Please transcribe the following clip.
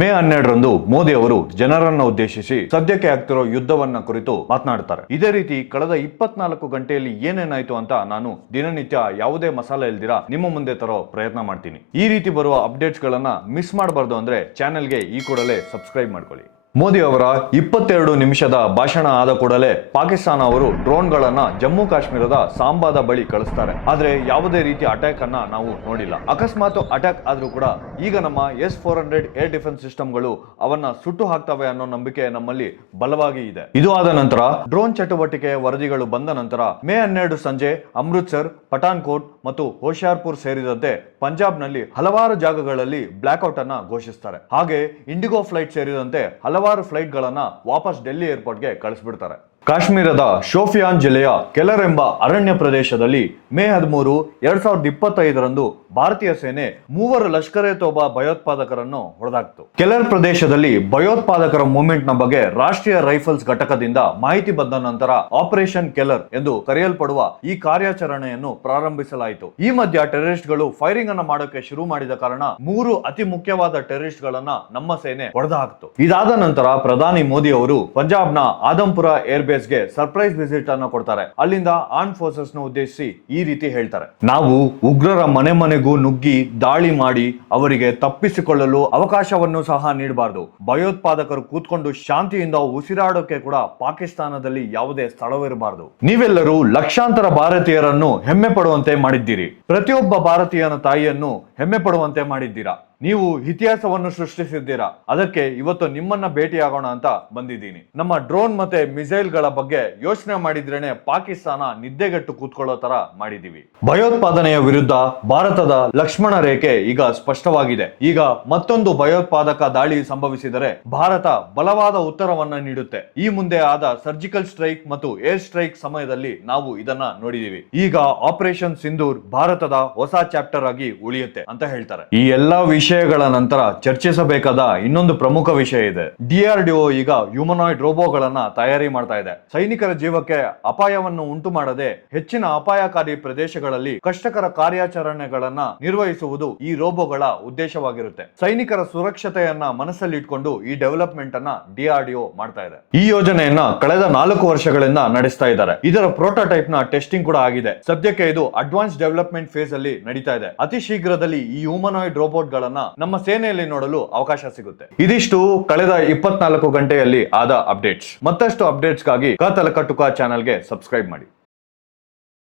ಮೇ 12ರಂದು ಮೋದಿ ಅವರು ಜನರನ್ನ ಉದ್ದೇಶಿಸಿ ಸದ್ಯಕ್ಕೆ ಆಗ್ತಿರೋ ಯುದ್ಧವನ್ನ ಕುರಿತು ಮಾತನಾಡ್ತಾರೆ. ಇದೇ ರೀತಿ ಕಳೆದ 24 ಗಂಟೆಯಲ್ಲಿ ಏನೇನಾಯ್ತು ಅಂತ ನಾನು ದಿನನಿತ್ಯ ಯಾವುದೇ ಮಸಾಲೆ ಇಲ್ದಿರಾ ನಿಮ್ಮ ಮುಂದೆ ತರೋ ಪ್ರಯತ್ನ ಮಾಡ್ತೀನಿ. ಈ ರೀತಿ ಬರುವ ಅಪ್ಡೇಟ್ಸ್ ಗಳನ್ನ ಮಿಸ್ ಮಾಡಬಾರ್ದು ಅಂದ್ರೆ ಚಾನೆಲ್ಗೆ ಈ ಕೂಡಲೇ ಸಬ್ಸ್ಕ್ರೈಬ್ ಮಾಡ್ಕೊಳ್ಳಿ. ಮೋದಿ ಅವರ 22 ನಿಮಿಷದ ಭಾಷಣ ಆದ ಕೂಡಲೇ ಪಾಕಿಸ್ತಾನ ಅವರು ಡ್ರೋನ್ಗಳನ್ನ ಜಮ್ಮು ಕಾಶ್ಮೀರದ ಸಾಂಬಾದ ಬಳಿ ಕಳಿಸ್ತಾರೆ. ಆದ್ರೆ ಯಾವುದೇ ರೀತಿಯ ಅಟ್ಯಾಕ್ ಅನ್ನ ನಾವು ನೋಡಿಲ್ಲ. ಅಕಸ್ಮಾತ್ ಅಟ್ಯಾಕ್ ಆದ್ರೂ ಕೂಡ ಈಗ ನಮ್ಮ S-400 ಏರ್ ಡಿಫೆನ್ಸ್ ಸಿಸ್ಟಮ್ಗಳು ಅವನ್ನ ಸುಟ್ಟು ಹಾಕ್ತವೆ ಅನ್ನೋ ನಂಬಿಕೆ ನಮ್ಮಲ್ಲಿ ಬಲವಾಗಿ ಇದೆ. ಇದು ಆದ ನಂತರ ಡ್ರೋನ್ ಚಟುವಟಿಕೆ ವರದಿಗಳು ಬಂದ ನಂತರ ಮೇ 12 ಸಂಜೆ ಅಮೃತ್ಸರ್, ಪಠಾನ್ಕೋಟ್ ಮತ್ತು ಹೋಶಿಯಾರ್ಪುರ್ ಸೇರಿದಂತೆ ಪಂಜಾಬ್ನಲ್ಲಿ ಹಲವಾರು ಜಾಗಗಳಲ್ಲಿ ಬ್ಲಾಕ್ಔಟ್ ಅನ್ನ ಘೋಷಿಸ್ತಾರೆ. ಹಾಗೆ ಇಂಡಿಗೋ ಫ್ಲೈಟ್ ಸೇರಿದಂತೆ ಹಲವಾರು ಫ್ಲೈಟ್ ಗಳನ್ನ ವಾಪಸ್ ಡೆಲ್ಲಿ ಏರ್ಪೋರ್ಟ್ಗೆ ಕಳಿಸ್ಬಿಡ್ತಾರೆ. ಕಾಶ್ಮೀರದ ಶೋಫಿಯಾನ್ ಜಿಲ್ಲೆಯ ಕೆಲರ್ ಎಂಬ ಅರಣ್ಯ ಪ್ರದೇಶದಲ್ಲಿ ಮೇ 13, 2025ರಂದು ಭಾರತೀಯ ಸೇನೆ 3 ಲಷ್ಕರ್ ಎ ತೊಯ್ಬಾ ಭಯೋತ್ಪಾದಕರನ್ನು ಹೊಡೆದಾಕ್ತು. ಕೆಲರ್ ಪ್ರದೇಶದಲ್ಲಿ ಭಯೋತ್ಪಾದಕರ ಮೂವ್ಮೆಂಟ್ ನ ಬಗ್ಗೆ ರಾಷ್ಟ್ರೀಯ ರೈಫಲ್ಸ್ ಘಟಕದಿಂದ ಮಾಹಿತಿ ಬಂದ ನಂತರ ಆಪರೇಷನ್ ಕೆಲರ್ ಎಂದು ಕರೆಯಲ್ಪಡುವ ಈ ಕಾರ್ಯಾಚರಣೆಯನ್ನು ಪ್ರಾರಂಭಿಸಲಾಯಿತು. ಈ ಮಧ್ಯ ಟೆರರಿಸ್ಟ್ ಗಳು ಫೈರಿಂಗ್ ಅನ್ನ ಮಾಡೋಕೆ ಶುರು ಮಾಡಿದ ಕಾರಣ 3 ಅತಿ ಮುಖ್ಯವಾದ ಟೆರರಿಸ್ಟ್ ಗಳನ್ನ ನಮ್ಮ ಸೇನೆ ಹೊಡೆದಾಕ್ತು. ಇದಾದ ನಂತರ ಪ್ರಧಾನಿ ಮೋದಿ ಅವರು ಪಂಜಾಬ್ನ ಆದಂಪುರ ಏರ್ ಗೆ ಸರ್ಪ್ರೈಸ್ ವಿಸಿಟ್ ಅನ್ನು ಕೊಡ್ತಾರೆ. ಅಲ್ಲಿಂದ ಆರ್ಮ್ ಫೋರ್ಸಸ್ ನ ಉದ್ದೇಶಿಸಿ ಈ ರೀತಿ ಹೇಳ್ತಾರೆ: ನಾವು ಉಗ್ರರ ಮನೆ ಮನೆಗೂ ನುಗ್ಗಿ ದಾಳಿ ಮಾಡಿ ಅವರಿಗೆ ತಪ್ಪಿಸಿಕೊಳ್ಳಲು ಅವಕಾಶವನ್ನು ಸಹ ನೀಡಬಾರದು. ಭಯೋತ್ಪಾದಕರು ಕೂತ್ಕೊಂಡು ಶಾಂತಿಯಿಂದ ಉಸಿರಾಡೋಕೆ ಕೂಡ ಪಾಕಿಸ್ತಾನದಲ್ಲಿ ಯಾವುದೇ ಸ್ಥಳವಿರಬಾರದು. ನೀವೆಲ್ಲರೂ ಲಕ್ಷಾಂತರ ಭಾರತೀಯರನ್ನು ಹೆಮ್ಮೆ ಪಡುವಂತೆ ಮಾಡಿದ್ದೀರಿ. ಪ್ರತಿಯೊಬ್ಬ ಭಾರತೀಯನ ತಾಯಿಯನ್ನು ಹೆಮ್ಮೆ ಪಡುವಂತೆ ಮಾಡಿದ್ದೀರಾ. ನೀವು ಇತಿಹಾಸವನ್ನು ಸೃಷ್ಟಿಸಿದ್ದೀರಾ. ಅದಕ್ಕೆ ಇವತ್ತು ನಿಮ್ಮನ್ನ ಭೇಟಿಯಾಗೋಣ ಅಂತ ಬಂದಿದ್ದೀನಿ. ನಮ್ಮ ಡ್ರೋನ್ ಮತ್ತೆ ಮಿಸೈಲ್ ಗಳ ಬಗ್ಗೆ ಯೋಚನೆ ಮಾಡಿದ್ರೇನೆ ಪಾಕಿಸ್ತಾನ ನಿದ್ದೆಗೆಟ್ಟು ಕೂತ್ಕೊಳ್ಳೋ ತರ ಮಾಡಿದೀವಿ. ಭಯೋತ್ಪಾದನೆಯ ವಿರುದ್ಧ ಭಾರತದ ಲಕ್ಷ್ಮಣ ರೇಖೆ ಈಗ ಸ್ಪಷ್ಟವಾಗಿದೆ. ಈಗ ಮತ್ತೊಂದು ಭಯೋತ್ಪಾದಕ ದಾಳಿ ಸಂಭವಿಸಿದರೆ ಭಾರತ ಬಲವಾದ ಉತ್ತರವನ್ನ ನೀಡುತ್ತೆ. ಈ ಮುಂದೆ ಆದ ಸರ್ಜಿಕಲ್ ಸ್ಟ್ರೈಕ್ ಮತ್ತು ಏರ್ ಸ್ಟ್ರೈಕ್ ಸಮಯದಲ್ಲಿ ನಾವು ಇದನ್ನ ನೋಡಿದೀವಿ. ಈಗ ಆಪರೇಷನ್ ಸಿಂಧೂರ್ ಭಾರತದ ಹೊಸ ಚಾಪ್ಟರ್ ಆಗಿ ಉಳಿಯುತ್ತೆ ಅಂತ ಹೇಳ್ತಾರೆ. ಈ ಎಲ್ಲಾ ವಿಷಯಗಳ ನಂತರ ಚರ್ಚಿಸಬೇಕಾದ ಇನ್ನೊಂದು ಪ್ರಮುಖ ವಿಷಯ ಇದೆ. DRDO ಈಗ ಹ್ಯೂಮನಾಯ್ಡ್ ರೋಬೋಗಳನ್ನ ತಯಾರಿ ಮಾಡ್ತಾ ಇದೆ. ಸೈನಿಕರ ಜೀವಕ್ಕೆ ಅಪಾಯವನ್ನು ಉಂಟು ಮಾಡದೆ ಹೆಚ್ಚಿನ ಅಪಾಯಕಾರಿ ಪ್ರದೇಶಗಳಲ್ಲಿ ಕಷ್ಟಕರ ಕಾರ್ಯಾಚರಣೆಗಳನ್ನ ನಿರ್ವಹಿಸುವುದು ಈ ರೋಬೋಗಳ ಉದ್ದೇಶವಾಗಿರುತ್ತೆ. ಸೈನಿಕರ ಸುರಕ್ಷತೆಯನ್ನ ಮನಸ್ಸಲ್ಲಿ ಇಟ್ಕೊಂಡು ಈ ಡೆವಲಪ್ಮೆಂಟ್ ಅನ್ನ DRDO ಮಾಡ್ತಾ ಇದೆ. ಈ ಯೋಜನೆಯನ್ನ ಕಳೆದ 4 ವರ್ಷಗಳಿಂದ ನಡೆಸ್ತಾ ಇದ್ದಾರೆ. ಇದರ ಪ್ರೋಟೋಟೈಪ್ ನ ಟೆಸ್ಟಿಂಗ್ ಕೂಡ ಆಗಿದೆ. ಸದ್ಯಕ್ಕೆ ಇದು ಅಡ್ವಾನ್ಸ್ ಡೆವಲಪ್ಮೆಂಟ್ ಫೇಸ್ ಅಲ್ಲಿ ನಡೀತಾ ಇದೆ. ಅತಿ ಶೀಘ್ರದಲ್ಲಿ ಈ ಹ್ಯೂಮನಾಯ್ಡ್ ರೋಬೋಟ್ ಗಳನ್ನ ನಮ್ಮ ಸೇನೆಯಲ್ಲಿ ನೋಡಲು ಅವಕಾಶ ಸಿಗುತ್ತೆ. ಇದಿಷ್ಟು ಕಳೆದ 24 ಗಂಟೆಯಲ್ಲಿ ಆದ ಅಪ್ಡೇಟ್ಸ್. ಮತ್ತಷ್ಟು ಅಪ್ಡೇಟ್ಸ್ ಗಾಗಿ ಕಥಲಕಟ್ಟುಕ ಚಾನೆಲ್ಗೆ ಸಬ್ಸ್ಕ್ರೈಬ್ ಮಾಡಿ.